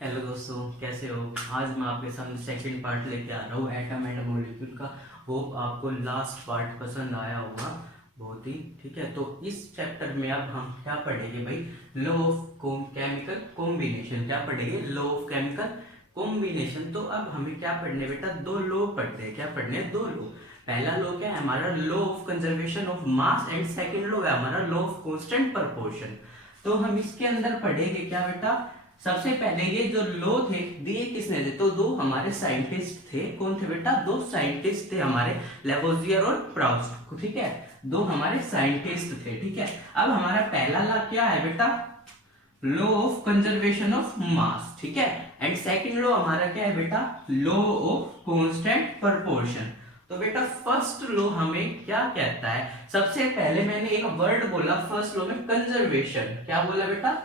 Hello दोस्तों, कैसे हो। आज मैं आपके सामने सेकंड पार्ट लेके आ रहा हूँ एटम एंड मॉलिक्यूल का। होप आपको लास्ट पार्ट पसंद आया होगा बहुत ही। ठीक है, तो इस चैप्टर में अब हम क्या पढ़ेंगे भाई, लॉ ऑफ केमिकल कॉम्बिनेशन। क्या पढ़ेंगे? Law of chemical combination. तो अब हमें क्या पढ़ने बेटा, दो लॉ पढ़ते हैं। क्या पढ़ने हैं? दो लॉ। पहला लॉ क्या है हमारा, law of conservation of mass, and second law है हमारा लॉ ऑफ कांस्टेंट प्रोपोर्शन। तो हम इसके अंदर पढ़ेंगे क्या बेटा, सबसे पहले ये जो लॉ थे दिए किसने थे, तो दो हमारे साइंटिस्ट थे। कौन थे बेटा? दो साइंटिस्ट थे हमारे, लेवोजियर और प्राउस्ट। ठीक है, दो हमारे साइंटिस्ट थे। ठीक है, अब हमारा पहला लॉ क्या है बेटा, लॉ ऑफ कंजर्वेशन ऑफ मास। ठीक है, एंड सेकंड लॉ हमारा क्या है बेटा, लॉ ऑफ कांस्टेंट प्रोपोर्शन। तो बेटा फर्स्ट लॉ हमें क्या कहता है, सबसे पहले मैंने एक वर्ड बोला फर्स्ट लॉ में, कंजर्वेशन। क्या बोला बेटा?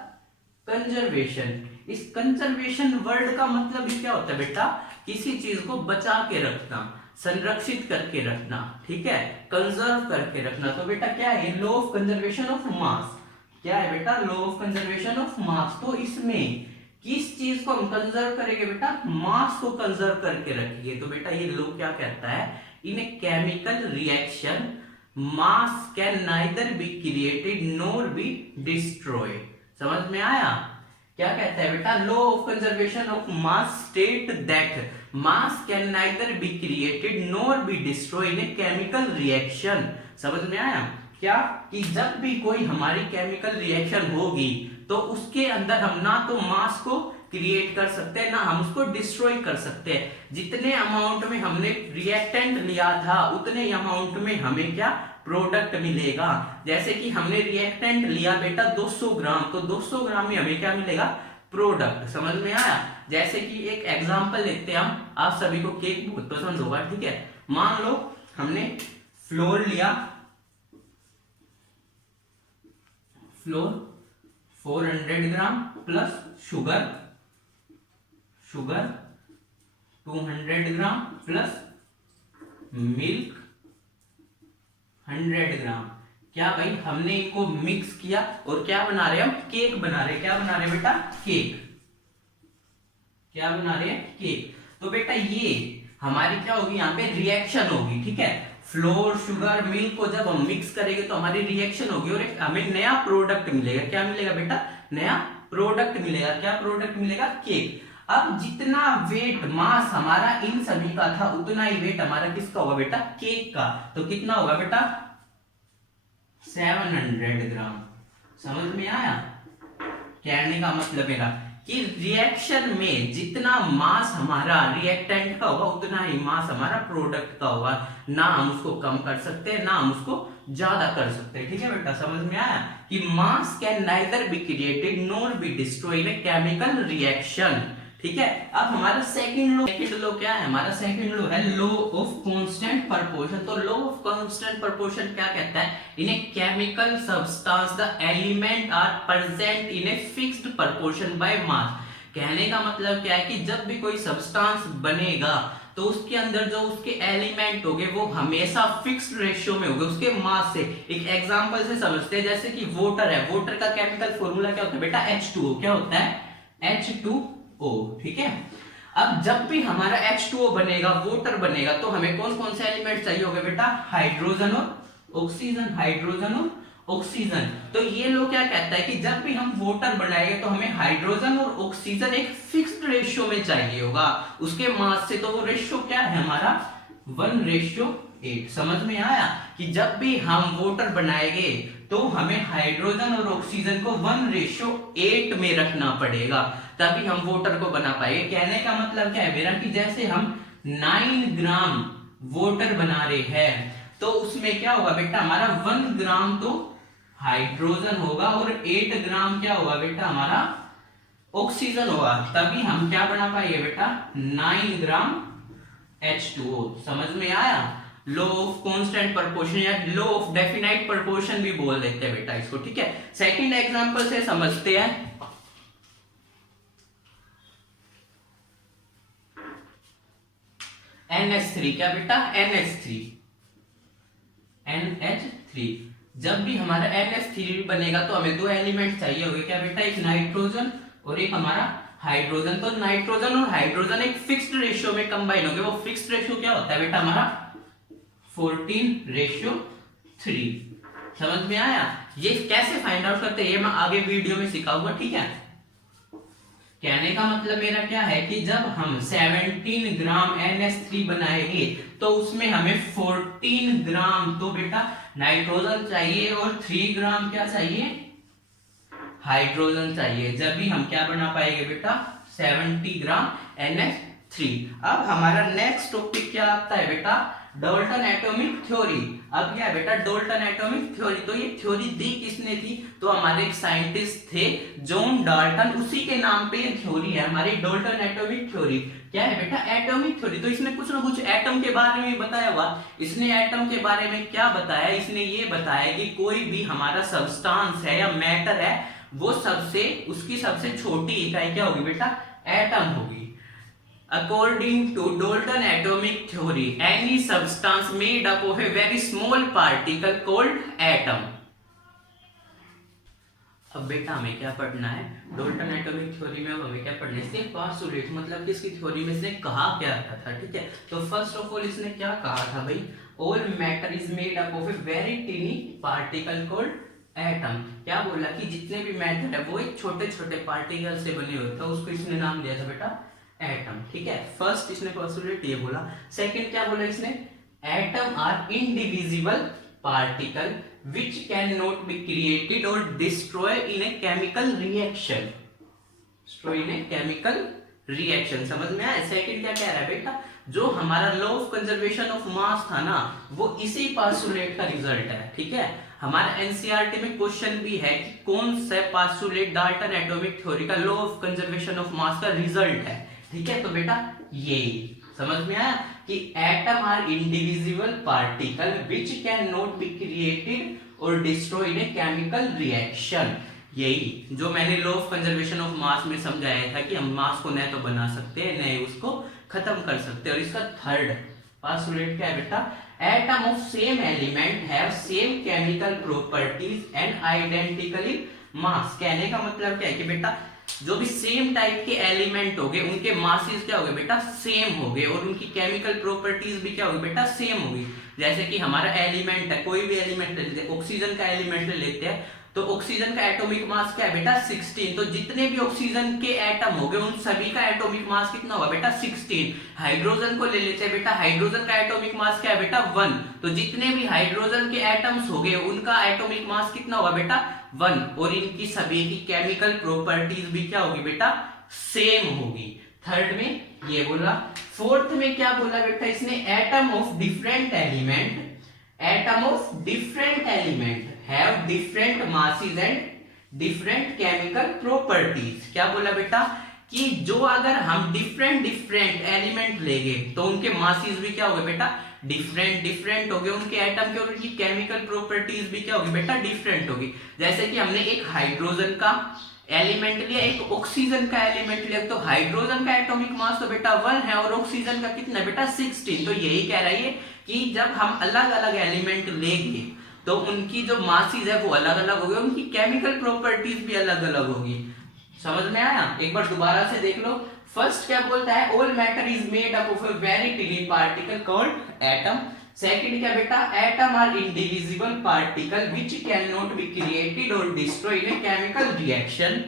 कंजर्वेशन। इस कंजर्वेशन वर्ड का मतलब क्या होता है बेटा, किसी चीज को बचा के रखना, संरक्षित करके रखना। ठीक है, कंजर्व करके रखना। तो बेटा क्या है, लॉ ऑफ कंजर्वेशन ऑफ मास। क्या है बेटा? लॉ ऑफ कंजर्वेशन ऑफ मास। तो इसमें किस चीज को हम कंजर्व करेंगे बेटा, मास को कंजर्व करके रखिए। तो बेटा ये लॉ क्या कहता है, in a chemical reaction mass can neither be created nor be destroyed. समझ में आया? क्या कहता है बेटा, law of conservation of mass state that mass can neither be created nor be destroyed in a chemical reaction. समझ में आया? क्या कि जब भी कोई हमारी केमिकल रिएक्शन होगी तो उसके अंदर हम ना तो मास को क्रिएट कर सकते हैं, ना हम उसको डिस्ट्रॉय कर सकते हैं। जितने अमाउंट में हमने रिएक्टेंट लिया था उतने अमाउंट में हमें क्या प्रोडक्ट मिलेगा। जैसे कि हमने रिएक्टेंट लिया बेटा 200 ग्राम, तो 200 ग्राम में हमें क्या मिलेगा, प्रोडक्ट। समझ में आया? जैसे कि एक एग्जांपल लेते हैं हम, आप सभी को केक बहुत पसंद होगा। ठीक है, मान लो हमने फ्लोर लिया, floor 400 gram plus sugar, sugar 200 gram plus milk 100 ग्राम। क्या भाई, हमने इनको मिक्स किया और क्या बना रहे हैं हम, केक बना रहे हैं। क्या बना रहे हैं बेटा? केक। क्या बना रहे हैं? केक। तो बेटा ये हमारी क्या होगी, यहाँ पे रिएक्शन होगी। ठीक है, फ्लोर शुगर मिल्क को जब हम मिक्स करेंगे तो हमारी रिएक्शन होगी और एक हमें नया प्रोडक्ट मिलेगा। क्या मिलेगा बेटा? नया प्रोडक्ट मिलेगा। क्या प्रोडक्ट मिलेगा? केक। अब जितना वेट मास हमारा इन सभी का था उतना ही वेट हमारा किसका होगा बेटा, केक का। तो कितना होगा बेटा, 700 ग्राम। समझ में आया? कहने का मतलब मेरा कि रिएक्शन में जितना मास हमारा रिएक्टेंट का होगा उतना ही मास हमारा प्रोडक्ट का होगा। ना हम उसको कम कर सकते हैं, ना हम उसको ज्यादा कर सकते हैं। ठीक है बेटा, समझ में आया कि mass can neither be created nor be destroyed in a chemical reaction. ठीक है, अब हमारा सेकंड लॉ क्या है, हमारा सेकंड लॉ है लॉ ऑफ कांस्टेंट प्रोपोर्शन। तो लॉ ऑफ कांस्टेंट प्रोपोर्शन क्या कहता है, in a chemical substance the element are present in a fixed proportion by mass. कहने का मतलब क्या है कि जब भी कोई सब्सटेंस बनेगा तो उसके अंदर जो उसके एलिमेंट होंगे वो हमेशा फिक्स्ड रेशियो में होंगे उसके मास से। एक एग्जांपल से समझते हैं, जैसे कि वाटर है, वाटर का केमिकल फॉर्मूला क्या होता है बेटा, H2O। क्या होता है? H2O। ठीक है, अब जब भी हमारा H2O बनेगा, वाटर बनेगा, तो हमें कौन कौन से एलिमेंट चाहिए होगा बेटा, हाइड्रोजन और ऑक्सीजन, हाइड्रोजन और ऑक्सीजन। तो ये लोग क्या कहता है कि जब भी हम वाटर बनाएंगे तो हमें हाइड्रोजन और ऑक्सीजन एक फिक्स्ड रेशियो में चाहिए होगा उसके मास से। तो वो रेशियो क्या है हमारा, 1:8। समझ में आया कि जब भी हम वाटर बनाएंगे तो हमें हाइड्रोजन और ऑक्सीजन को 1:8 में रखना पड़ेगा, तभी हम वाटर को बना पाएंगे। कहने का मतलब क्या है मेरा, कि जैसे हम 9 ग्राम वाटर बना रहे हैं तो उसमें क्या होगा बेटा, हमारा 1 ग्राम तो हाइड्रोजन होगा और 8 ग्राम क्या होगा बेटा, हमारा ऑक्सीजन होगा, तभी हम क्या बना पाएंगे बेटा, 9 ग्राम H2O। समझ में आया? लॉ ऑफ कांस्टेंट प्रोपोर्शन या लॉ ऑफ डेफिनाइट प्रोपोर्शन भी बोल देते हैं बेटा इसको। ठीक है, सेकंड एग्जांपल से समझते हैं। NH3। क्या बेटा? NH3, NH3। जब भी हमारा NH3 बनेगा तो हमें दो एलिमेंट चाहिए होंगे। क्या बेटा? एक नाइट्रोजन और एक हमारा हाइड्रोजन, तो नाइट्रोजन और हाइड्रोजन एक फिक्स्ड रेशियो में कंबाइन हो गए। वो फिक्स्ड रेशियो क्या होता है बेटा हमारा 14:3। समझ में आया? ये कैसे फाइंड आउट करते हैं ये मैं आगे वीडियो में सिखाऊंगा, ठीक है। कहने का मतलब मेरा क्या है कि जब हम 17 ग्राम NH3 बनाएंगे तो उसमें हमें 14 ग्राम तो बेटा नाइट्रोजन चाहिए और 3 ग्राम क्या चाहिए, हाइड्रोजन चाहिए। जब भी हम क्या बना पाएंगे बेटा 70 ग्राम NH3। अब हमारा नेक्स्ट टॉपिक क्या आता है बेटा डाल्टन एटॉमिक थ्योरी। अब क्या है बेटा डाल्टन एटॉमिक थ्योरी, तो ये थ्योरी दी किसने थी, तो हमारे एक साइंटिस्ट थे जॉन डाल्टन, उसी के नाम पे ये थ्योरी है हमारी डाल्टन एटॉमिक थ्योरी। क्या है बेटा एटॉमिक थ्योरी, तो इसने कुछ ना कुछ एटम के बारे में बताया हुआ। इसने एटम के बारे में क्या बताया, इसने ये बताया कि कोई भी हमारा सब्सटेंस है या मैटर है वो उसकी सबसे छोटी इकाई क्या होगी बेटा एटम होगी। According to Dalton atomic theory, any substance made up of a very small particle called atom। अब बेटा हमें क्या पढ़ना है डाल्टन एटॉमिक थ्योरी में। अब हमें क्या पढ़ना है इसने पोस्टुलेट, मतलब कि इसकी थ्योरी में इसने कहा क्या था, ठीक है। तो फर्स्ट ऑफ ऑल इसने क्या कहा था भाई, all matter is made up of a very tiny particle called atom. क्या बोला कि जितने भी मैटर है वो एक छोटे छोटे पार्टिकल से बने होते हैं, उसको इसने नाम दिया था बेटा एटम, ठीक है। फर्स्ट इसने पोस्टुलेट ये बोला। सेकंड क्या बोला इसने, atom are indivisible particle which cannot be created or destroyed in a chemical reaction। destroy in a chemical reaction, समझ में आया। सेकंड क्या कह रहा है बेटा, जो हमारा लॉ ऑफ कंजर्वेशन ऑफ मास था ना वो इसी पोस्टुलेट का रिजल्ट है, ठीक है। हमारा एनसीईआरटी में क्वेश्चन भी है कि कौन सा पोस्टुलेट डाल्टन एटॉमिक थ्योरी का लॉ ऑफ कंजर्वेशन ऑफ मास का रिजल्ट है, ठीक है। तो बेटा ये समझ में आया कि atom are indivisible particle which can not be created और destroy in a chemical reaction. यही जो मैंने law of conservation of mass में समझाया था कि हम मास को न तो बना सकते हैं न उसको खत्म कर सकते हैं। और इसका थर्ड पोस्टुलेट क्या है बेटा, atom of same element have same chemical properties and identically mass. कहने का मतलब क्या है कि बेटा जो भी सेम टाइप के एलिमेंट हो गए उनके मासेस क्या हो गए बेटा सेम हो गए और उनकी केमिकल प्रॉपर्टीज भी क्या हो गई बेटा सेम होगी। जैसे कि हमारा एलिमेंट है, कोई भी एलिमेंट ले लेते हैं, ऑक्सीजन का एलिमेंट ले लेते हैं तो ऑक्सीजन का एटॉमिक मास क्या है बेटा 16। तो जितने भी ऑक्सीजन के एटम हो गए उन सभी का एटॉमिक मास कितना होगा बेटा 16। हाइड्रोजन को ले लेते हैं बेटा, हाइड्रोजन का एटॉमिक मास क्या है बेटा 1। तो जितने भी हाइड्रोजन के एटम्स हो गए उनका एटॉमिक मास कितना होगा बेटा 1 और इनकी सभी की केमिकल प्रॉपर्टीज भी क्या होगी बेटा सेम होगी। थर्ड में ये बोला। फोर्थ में क्या बोला बेटा इसने, atom of different element, atom of different element have different masses and different chemical properties. क्या बोला बेटा कि जो अगर हम डिफरेंट एलिमेंट लेंगे तो उनके मासेस भी क्या होंगे बेटा डिफरेंट हो गए, उनके एटम के और उनकी केमिकल प्रॉपर्टीज भी क्या होगी बेटा डिफरेंट होगी। जैसे कि हमने एक हाइड्रोजन का एलिमेंट लिया, एक ऑक्सीजन का एलिमेंट लिया, तो हाइड्रोजन का एटॉमिक मास तो बेटा 1 है और ऑक्सीजन का कितना बेटा 16। तो यही कह रहा है कि जब हम अलग अलग एलिमेंट लेंगे तो उनकी जो मासेस है वो अलग अलग होगी, उनकी केमिकल प्रॉपर्टीज भी अलग अलग होगी। समझ में आया? एक बार दोबारा से देख लो। फर्स्ट क्या बोलता है, all matter is made up of a very tiny particle called atom. Second क्या बेटा, atom are indivisible particle which can not be created और destroy in a chemical reaction,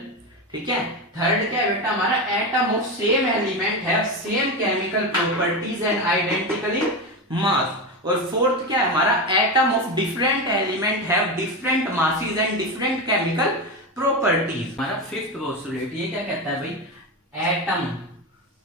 ठीक है। थर्ड क्या है बेटा हमारा, atom of same element have same chemical properties and identically mass. और फोर्थ क्या है हमारा, atom of different element have different masses and different chemical properties. हमारा फिफ्थ पोस्टुलेट ये क्या कहता है भाई, atom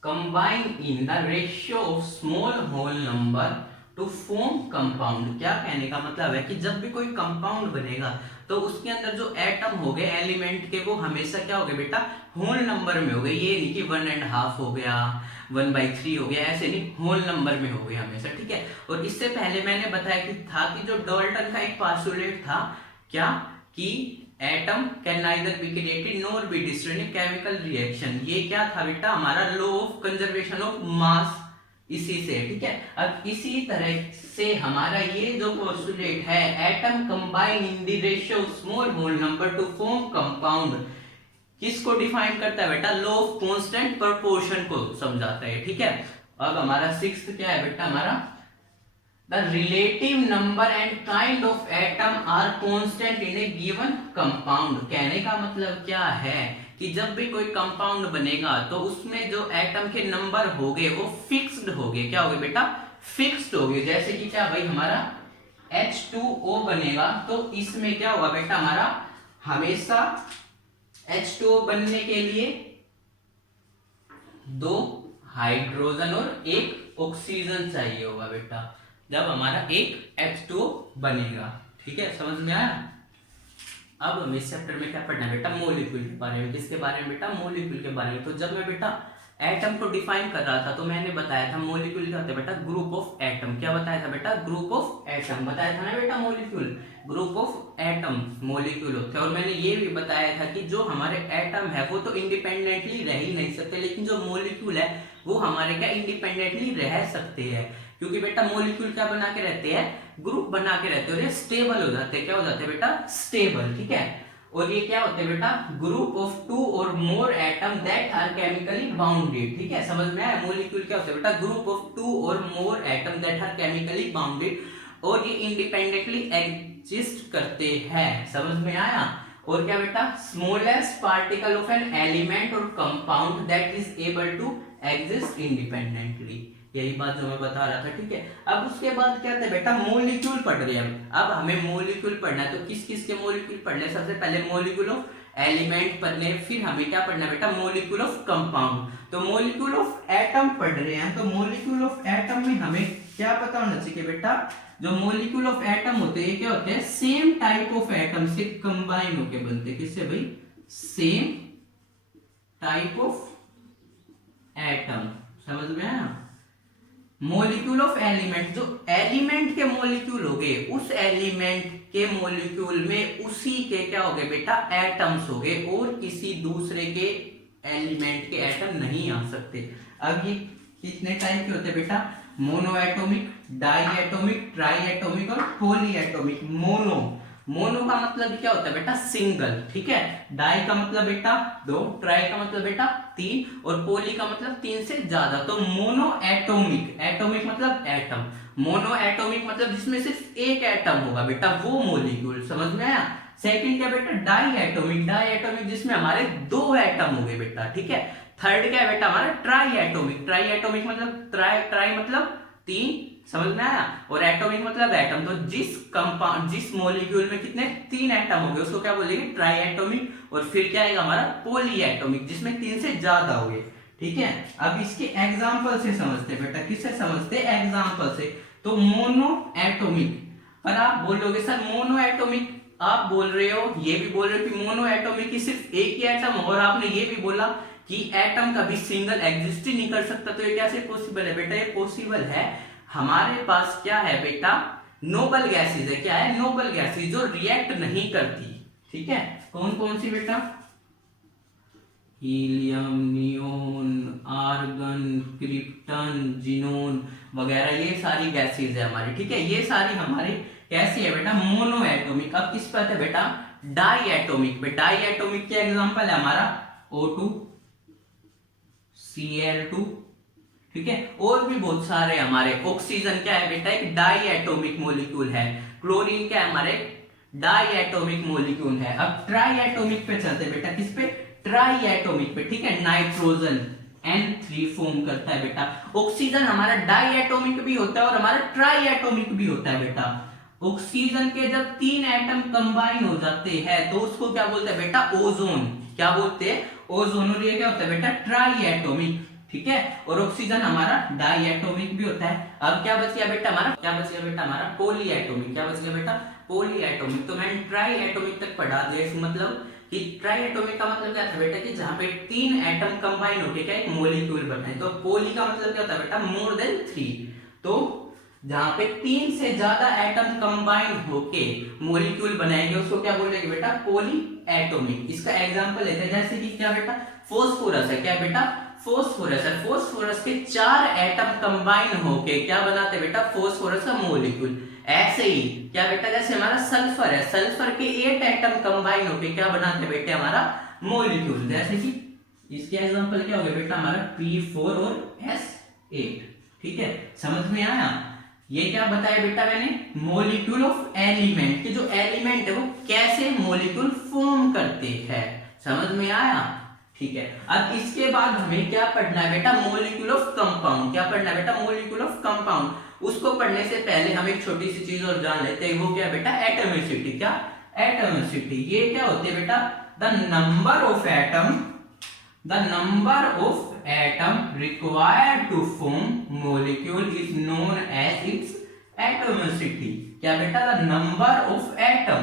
combine in the ratio of small whole number to form compound. क्या कहने का मतलब है कि जब भी कोई कंपाउंड बनेगा तो उसके अंदर जो एटम हो गए एलिमेंट के वो हमेशा क्या हो गए बेटा होल नंबर में हो गए। ये नहीं कि 1.5 हो गया 1/3 हो गया, ऐसे नहीं, होल नंबर में हो गए हमेशा, ठीक है। और इससे पहले मैंने बताया कि जो डाल्टन का एक पोस्टुलेट था क्या कि atom can neither be created nor be destroyed in chemical reaction. ये क्या था बेटा हमारा लॉ ऑफ कंजर्वेशन ऑफ मास, इसी से, ठीक है। अब इसी तरह से हमारा ये जो पोस्टुलेट है, atom combine in the ratio of small whole number to form compound, किसको डिफाइन करता है बेटा? लॉ ऑफ कांस्टेंट प्रोपोर्शन को समझाता है, ठीक है। अब हमारा सिक्स्थ क्या है बेटा? हमारा the relative number and kind of atom are constant in a given compound. कहने का मतलब क्या है कि जब भी कोई कंपाउंड बनेगा तो उसमें जो एटम के नंबर होंगे वो फिक्स्ड होंगे। क्या होंगे बेटा? फिक्स्ड होंगे। जैसे कि क्या भाई, हमारा H2O बनेगा तो इसमें क्या होगा बेटा? हमारा हमेशा H2O बनने के लिए 2 हाइड्रोजन और 1 ऑक्सीजन चाहिए होगा बेटा, जब हमारा एक H2O बनेगा, ठीक है। समझ में आया? अब हम इस चैप्टर में क्या पढ़ना है बेटा? मॉलिक्यूल के बारे में। किसके बारे में बेटा? मॉलिक्यूल के बारे में। तो जब मैं बेटा एटम को डिफाइन कर रहा था तो मैंने बताया था मॉलिक्यूल क्या होता है बेटा? Group of atom. क्या बताया था बेटा? ग्रुप ऑफ एटम बताया था ना बेटा। Molecule group of atom molecule होते हैं। और मैंने ये भी बताया था कि जो हमारे एटम है वो तो इंडिपेंडेंटली रह ही नहीं सकते, लेकिन जो मॉलिक्यूल है वो हमारे क्या इंडिपेंडेंटली रह सकते हैं, क्योंकि बेटा मॉलिक्यूल क्या बना के रहते हैं? ग्रुप बना के रहते हैं और ये स्टेबल हो जाते हैं। क्या हो जाते हैं बेटा? स्टेबल, ठीक है। और ये क्या होते हैं बेटा? ग्रुप ऑफ 2 और more atom that are chemically bounded, ठीक है। समझ में आया? मॉलिक्यूल क्या होते हैं बेटा? ग्रुप ऑफ 2 और more atom that are chemically bounded, और ये इंडिपेंडेंटली एग्जिस्ट करते हैं। समझ में आया? और क्या बेटा? Smallest particle of an element और compound that is able to exist independently. यही बात जो मैं बता रहा था, ठीक है। अब उसके बाद क्या था बेटा? मॉलिक्यूल पढ़ रहे हैं। अब हमें मॉलिक्यूल पढ़ना है तो किस किस के मॉलिक्यूल पढ़ने? सबसे पहले मॉलिक्यूल ऑफ एलिमेंट पढ़ने, फिर हमें क्या पढ़ना बेटा? Molecule of compound. तो मॉलिक्यूल ऑफ एटम पढ़ रहे हैं तो मॉलिक्यूल ऑफ एटम में हमें क्या पता होना चाहिए बेटा? जो मॉलिक्यूल ऑफ एटम होते हैं क्या होते हैं? सेम टाइप ऑफ एटम से कंबाइन होके बनते हैं। किससे भाई? Same type of atom. समझ में आया? मॉलिक्यूल ऑफ एलिमेंट, जो एलिमेंट के मॉलिक्यूल हो गए, उस एलिमेंट के मॉलिक्यूल में उसी के क्या हो गए बेटा? एटम्स हो गए, और किसी दूसरे के एलिमेंट के एटम नहीं आ सकते। अब ये कितने टाइप के होते हैं बेटा? Mono atomic, di atomic, tri atomic और पॉली एटॉमिक। मोनो का मतलब क्या होता है बेटा? सिंगल, ठीक है। डाई का मतलब बेटा 2, ट्राई का मतलब बेटा 3, और पॉली का मतलब 3 से ज्यादा। तो मोनो एटॉमिक, एटॉमिक मतलब एटम, मोनो एटॉमिक मतलब जिसमें सिर्फ एक एटम होगा बेटा, वो मॉलिक्यूल। समझ में आया? सेकंड क्या बेटा? डाई एटॉमिक, डाई एटॉमिक जिसमें हमारे 2 एटम हो गए बेटा, ठीक है। थर्ड क्या है बेटा? हमारा ट्राई एटॉमिक, ट्राई एटॉमिक मतलब ट्राई मतलब 3। समझ में आया? और एटॉमिक मतलब एटम। तो जिस मॉलिक्यूल में कितने? 3 एटम हो गए उसको क्या बोलेंगे? Try atomic. और फिर क्या आएगा हमारा? पॉली एटॉमिक, जिसमें 3 से ज्यादा हो गए, ठीक है। अब इसके एग्जांपल से समझते बेटा। किससे समझते? एग्जांपल से। तो मोनो एटॉमिक, पर आप बोलोगे सर मोनो एटॉमिक, आप बोल रहे हो, ये भी बोल रहे हो कि मोनो एटॉमिक की सिर्फ एक ही एटम, और आपने ये भी बोला कि एटम कभी सिंगल एग्जिस्ट ही नहीं कर सकता। तो ये कैसे पॉसिबल है बेटा? ये पॉसिबल है। हमारे पास क्या है बेटा? नोबल गैसेज है। क्या है? नोबल गैसेज जो रिएक्ट नहीं करती, ठीक है। कौन कौन सी बेटा? Helium, neon, argon, krypton, xenon वगैरह, ये सारी गैसेज है हमारी, ठीक है। ये सारी हमारी कैसी है बेटा? Mono atomic. अब किस पे आते बेटा? डाई एटॉमिक पे। डाई एटॉमिक के एग्जांपल है हमारा O2, Cl2, ठीक है। और भी बहुत सारे हमारे। ऑक्सीजन क्या है बेटा? एक डाई एटॉमिक मॉलिक्यूल है। क्लोरीन क्या है? हमारे डाई एटॉमिक मॉलिक्यूल है। अब ट्राई एटॉमिक पे चलते बेटा। किस पे? ट्राई एटॉमिक पे, ठीक है। नाइट्रोजन N3 फॉर्म करता है बेटा। ऑक्सीजन हमारा डाई एटॉमिक भी होता है और हमारा ट्राई एटॉमिक भी होता है बेटा। ऑक्सीजन के जब 3 एटम कंबाइन हो जाते हैं तो उसको क्या बोलते हैं बेटा? ओजोन। क्या बोलते हैं? ओजोन। और ये क्या होता है बेटा? ट्राई एटॉमिक, ठीक है। और ऑक्सीजन हमारा डाई एटॉमिक भी होता है। अब क्या बच गया बेटा हमारा? क्या बच गया बेटा हमारा? Poly atomic. क्या बच गया बेटा? Poly atomic. तो मैंने ट्राई एटॉमिक तक पढ़ा दिया। इस मतलब कि ट्राई एटॉमिक का मतलब क्या था बेटा? कि जहां पे 3 एटम कंबाइन होके क्या एक मॉलिक्यूल बना है। तो पॉली का मतलब क्या होता है बेटा? More than 3। तो जहां पे 3 से ज्यादा एटम कंबाइन होके मॉलिक्यूल बनाएंगे उसको क्या बोलेंगे बेटा? Poly atomic. इसका एग्जांपल लेते हैं, जैसे कि क्या बेटा? फास्फोरस है। क्या बेटा? फास्फोरस है। फास्फोरस के 4 एटम कंबाइन होके क्या बनाते बेटा? फास्फोरस का मॉलिक्यूल। ऐसे ही क्या बेटा? जैसे हमारा सल्फर है, सल्फर के 8 एटम कंबाइन होके क्या बनाते बेटे? हमारा मोलिक्यूल। जैसे कि इसके एग्जांपल क्या हो गया बेटा हमारा P4 और S8, ठीक है, समझ में आया। ये क्या बताया बेटा मैंने, मोलिक्यूल ऑफ एलिमेंट, कि जो एलिमेंट है वो कैसे मोलिक्यूल फॉर्म करते हैं, समझ में आया, ठीक है। अब इसके बाद हमें क्या पढ़ना है बेटा, मोलिक्यूल ऑफ कंपाउंड। क्या पढ़ना है बेटा, मोलिक्यूल ऑफ कंपाउंड। उसको पढ़ने से पहले हम एक छोटी सी चीज और जान लेते हैं, वो क्या बेटा, एटॉमिसिटी। क्या, एटॉमिसिटी। ये क्या होती है बेटा, the number of atom, the number of atom required to form molecule is known as its atomicity। क्या बेटा, the number of atom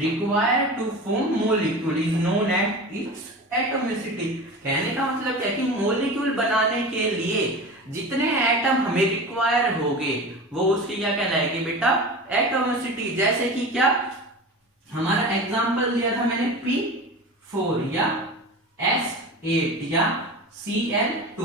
required to form molecule is known as its atomicity। कहने का मतलब क्या कि मोलिक्यूल बनाने के लिए जितने एटम हमें रिक्वायर होंगे वो उसकी क्या कहलाएगी बेटा, एटॉमिसिटी। जैसे कि क्या, हमारा एग्जांपल दिया था मैंने P4 या S8 या Cl2।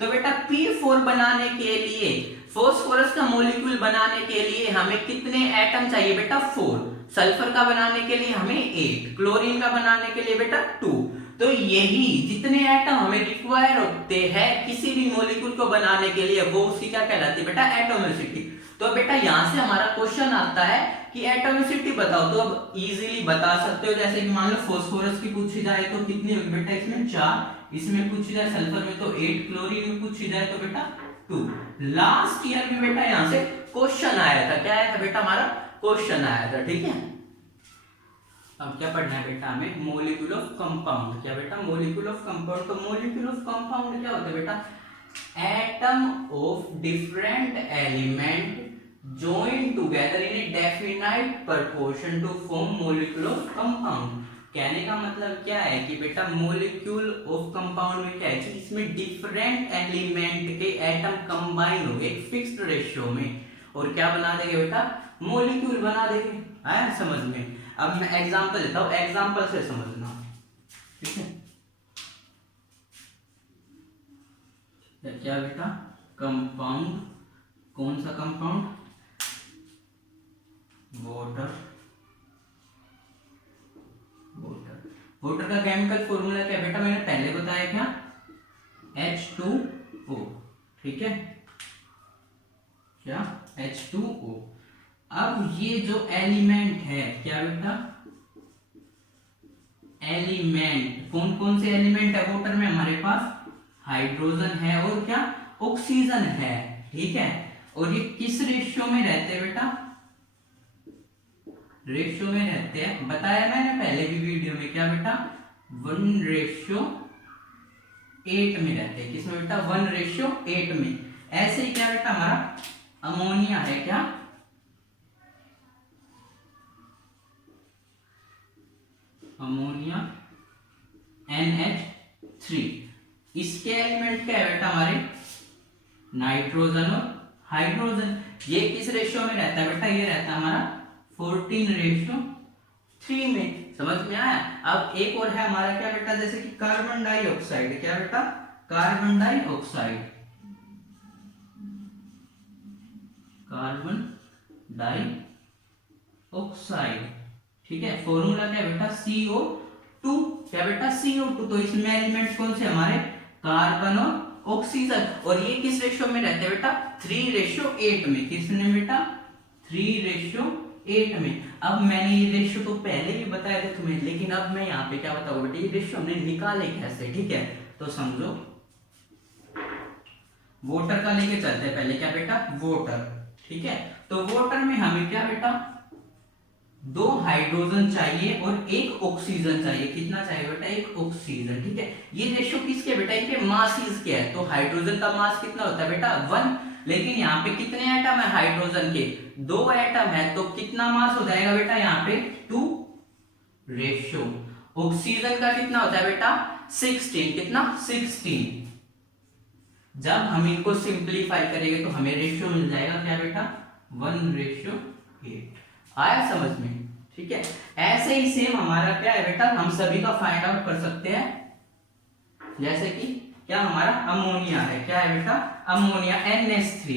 तो बेटा P4 बनाने के लिए, फास्फोरस का मॉलिक्यूल बनाने के लिए हमें कितने एटम चाहिए बेटा, 4। सल्फर का बनाने के लिए हमें 8, क्लोरीन का बनाने के लिए बेटा 2। तो यही जितने एटम हमें रिक्वायर होते हैं किसी भी मॉलिक्यूल को बनाने के लिए, वो उसकी क्या कहलाती है बेटा, एटॉमिसिटी। तो बेटा यहां से हमारा क्वेश्चन आता है कि एटॉमिसिटी बताओ, तो अब इजीली बता सकते हो। जैसे कि मान लो फास्फोरस की पूछी जाए तो कितनी होगी बेटा, इसमें 4, इसमें पूछी जाए सल्फर में तो 8, क्लोरीन में पूछी जाए तो बेटा 2। लास्ट ईयर में बेटा यहां से क्वेश्चन आया था, क्या आया था बेटा, हमारा क्वेश्चन आया था, ठीक है। अब क्या पढ़ना है बेटा हमें, मोलिक्यूल ऑफ कंपाउंड। क्या बेटा, मोलिक्यूल ऑफ कंपाउंड। तो मोलिक्यूल ऑफ कंपाउंड क्या होता है बेटा, atom of different element joined together in a definite proportion to form molecule of compound। कहने का मतलब क्या है कि बेटा मोलिक्यूल ऑफ कंपाउंड में क्या है कि इसमें डिफरेंट एलिमेंट के एटम कंबाइन हो गए एक फिक्स्ड रेशियो में, और क्या बना देंगे बेटा, मोलिक्यूल बना देंगे। आया समझ में। अब मैं एग्जांपल देता हूं, एग्जांपल से समझना, ठीक है। क्या बेटा, कंपाउंड, कौन सा कंपाउंड, वाटर। वाटर का केमिकल फॉर्मूला क्या बेटा, मैंने पहले बताया, क्या, H2O, ठीक है, क्या, H2O। अब ये जो एलिमेंट है, क्या बेटा, एलिमेंट, कौन कौन से एलिमेंट है वाटर में, हमारे पास हाइड्रोजन है और क्या, ऑक्सीजन है, ठीक है। और ये किस रेशियो में रहते हैं बेटा, रेशियो में रहते हैं, बताया मैंने पहले भी वीडियो में, क्या बेटा, 1:8 में रहते हैं। किसमें बेटा, 1:8 में। ऐसे ही क्या बेटा, हमारा अमोनिया है, क्या, अमोनिया NH3। इसके एलिमेंट क्या है बेटा, हमारे नाइट्रोजन और हाइड्रोजन। ये किस रेशियो में रहता है बेटा, ये रहता है हमारा 14:3 में, समझ में आया। अब एक और है हमारा, क्या बेटा, जैसे कि कार्बन डाइऑक्साइड। क्या बेटा, कार्बन डाइऑक्साइड, कार्बन डाइऑक्साइड, ठीक है। फॉर्मूला क्या बेटा, CO2। क्या बेटा, CO2। तो इसमें एलिमेंट कौन से हमारे, कार्बन और ऑक्सीजन। और ये किस रेशियो में रहते हैं बेटा, 3:8 में। किसने बेटा, 3:8 में। अब मैंने ये रेशियो तो पहले भी बताया था तुम्हें, लेकिन अब मैं यहाँ पे क्या बताऊंगा बेटा, ये रेशियो हमने निकाले कैसे, ठीक है। तो समझो, वाटर का लेके चलते हैं पहले, क्या बेटा, वाटर, ठीक है। तो वाटर में हमें क्या बेटा, 2 हाइड्रोजन चाहिए और 1 ऑक्सीजन चाहिए। कितना चाहिए बेटा, 1 ऑक्सीजन, ठीक है। ये रेशियो किसके बेटा, इनके मासेस के है। तो हाइड्रोजन का मास कितना होता है बेटा, 1। लेकिन यहाँ पे कितने एटम है हाइड्रोजन के, 2 एटम है, तो कितना मास हो जाएगा बेटा यहाँ पे, 2 रेशियो। ऑक्सीजन का कितना होता है बेटा, 16। कितना, 16। जब हम इनको सिंप्लीफाई करेंगे तो हमें रेशियो मिल जाएगा, क्या बेटा, 1:8। आया समझ में, ठीक है। ऐसे ही सेम हमारा क्या है बेटा, हम सभी का फाइंड आउट कर सकते हैं। जैसे कि क्या, हमारा अमोनिया है, क्या है बेटा, अमोनिया NH3।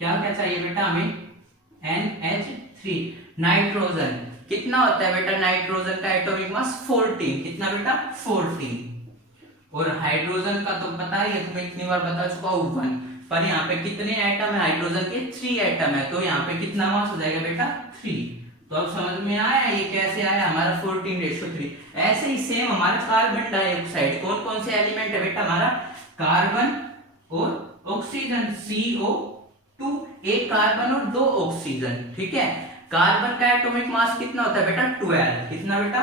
क्या क्या चाहिए बेटा हमें, NH3। नाइट्रोजन कितना होता है बेटा नाइट्रोजन का एटॉमिक मास 14, कितना बेटा 14। और हाइड्रोजन का तो पता ही है तुम्हें, इतनी बार बता चुका हूं 1, पर यहाँ पे कितने एटम है हाइड्रोजन के 3 एटम है, तो यहाँ पे कितना मास हो जाएगा बेटा 3। तो अब समझ में आया ये कैसे आया हमारा 14:3। ऐसे ही सेम हमारा कार्बन डाइऑक्साइड, कौन कौन से एलिमेंट है बेटा हमारा, कार्बन और ऑक्सीजन CO2, एक कार्बन और 2 ऑक्सीजन, ठीक है। कार्बन का एटॉमिक मास कितना होता है बेटा 12, कितना बेटा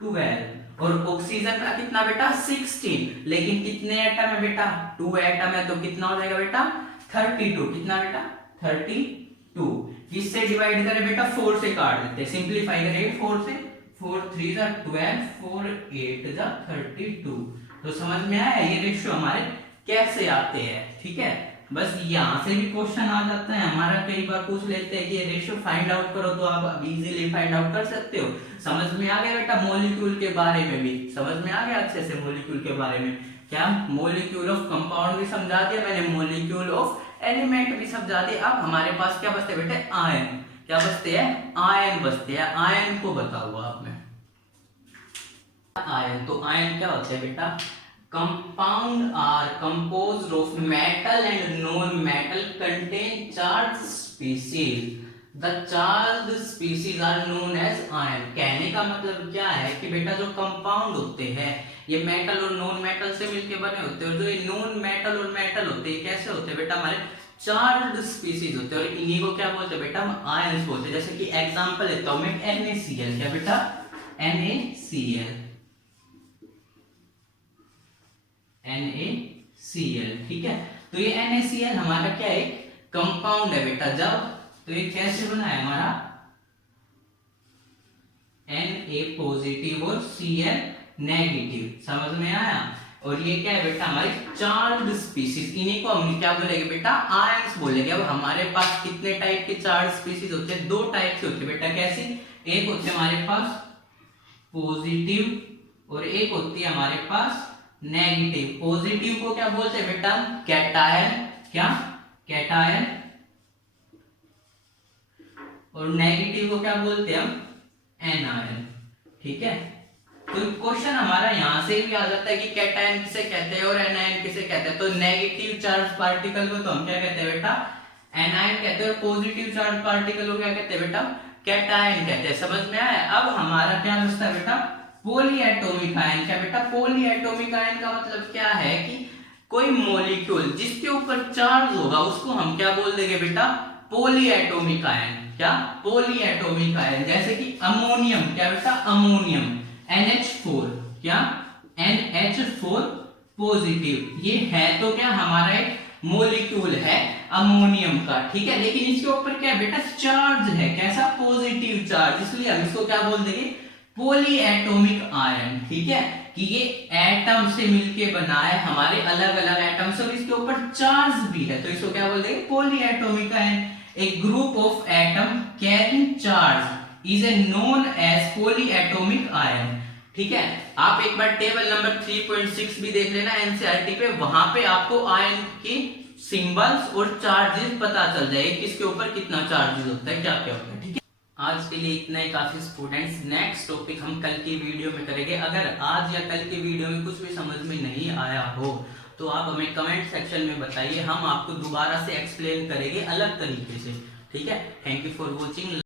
12, और ऑक्सीजन का कितना बेटा 16, लेकिन कितने एटम है बेटा 2 एटम है, तो कितना हो जाएगा बेटा 32, कितना बेटा 32। किससे डिवाइड करें बेटा 4 से काट देते हैं, सिंपलीफाई करेंगे 4 से, 4 3 जा 12, 4 8 जा 32। तो समझ में आया ये रेशियो हमारे कैसे आते हैं, ठीक है। बस यहाँ से भी क्वेश्चन आ जाता है हमारा, कई बार पूछ लेते हैं कि ये रेशियो फाइंड आउट करो, तो आप इजीली फाइंड आउट कर सकते हो। समझ में आ गया बेटा मॉलिक्यूल के बारे में भी, समझ में आ गया अच्छे से मॉलिक्यूल के बारे में, क्या मॉलिक्यूल ऑफ कंपाउंड भी समझा दिया मैंने, मॉलिक्यूल ऑफ एलिमेंट भी समझा दिया। अब हमारे पास क्या बचते बेटे आयन, क्या बचते हैं आयन बचते हैं। आयन को बताऊंगा आपने आयन, तो आयन क्या होता है बेटा, compound are composed of metal and non-metal contain charged species. The charged species are known as ion. कहने का मतलब क्या है कि बेटा जो कंपाउंड होते हैं ये मेटल और नॉन मेटल से मिलके बने होते हैं, और जो ये नॉन मेटल और मेटल होते हैं कैसे होते हैं बेटा हमारे चार्ज्ड स्पीसीज होते हैं, और इन्हीं को क्या बोलते हैं बेटा हम आयंस बोलते हैं। जैसे कि एग्जांपल लेता हूं मैं NaCl, क्या बेटा NaCl, NaCl, ठीक है। तो ये NaCl हमारा क्या है कंपाउंड है बेटा, जब तो ये कैसे बना है हमारा Na पॉजिटिव और Cl नेगेटिव, समझ में आया। और ये क्या है बेटा हमारी चार्ज्ड स्पीसीज, इन्हीं को हम क्या बोलेंगे बेटा आयंस बोलेंगे। अब हमारे पास कितने टाइप के चार्ज स्पीसीज होते हैं, 2 टाइप के होते हैं बेटा, कैसी, एक होते हैं हमारे पास पॉजिटिव और एक होती है हमारे पास नेगेटिव। पॉजिटिव को क्या बोलते हैं बेटा कैटायन, क्या कैटायन, और नेगेटिव को क्या बोलते हैं हम एनायन, ठीक है। तो क्वेश्चन हमारा यहां से भी आ जाता है कि कैटायन किसे कहते हैं और एनायन किसे कहते हैं। तो नेगेटिव चार्ज पार्टिकल को तो हम क्या कहते हैं बेटा एनायन कहते हैं, और पॉजिटिव चार्ज पार्टिकल को क्या कहते हैं बेटा कैटायन कहते हैं, समझ में आया। अब हमारा क्या बचता है बेटा पॉलीएटॉमिक आयन, क्या बेटा पॉलीएटॉमिक आयन का मतलब क्या है कि कोई मॉलिक्यूल जिसके ऊपर चार्ज होगा उसको हम क्या बोल देंगे बेटा पॉलीएटॉमिक आयन, क्या पॉलीएटॉमिक आयन। जैसे कि अमोनियम, क्या बेटा अमोनियम NH4, क्या NH4 पॉजिटिव, ये है तो क्या हमारा एक मॉलिक्यूल है अमोनियम का, ठीक है। लेकिन इसके ऊपर क्या बेटा चार्ज है, कैसा पॉजिटिव चार्ज, इसलिए हम इसको क्या बोल देंगे पॉलीएटॉमिक आयन, ठीक है। कि ये एटम से मिलके बना है हमारे अलग अलग एटम से और इसके ऊपर चार्ज भी है, तो इसको क्या बोल देंगे polyatomic ion. A group of atom carrying charge is a known as polyatomic ion, ठीक है। आप एक बार टेबल नंबर 3.6 भी देख लेना एनसीईआरटी पे, वहां पे आपको आयन की सिंबल्स और चार्जेस पता चल जाएगा किसके ऊपर कितना चार्जेस होता है, क्या क्या होता है, ठीक है। आज के लिए इतना ही काफी स्टूडेंट्स, नेक्स्ट टॉपिक हम कल की वीडियो में करेंगे। अगर आज या कल की वीडियो में कुछ भी समझ में नहीं आया हो तो आप हमें कमेंट सेक्शन में बताइए, हम आपको दोबारा से एक्सप्लेन करेंगे अलग तरीके से, ठीक है। Thank you for watching.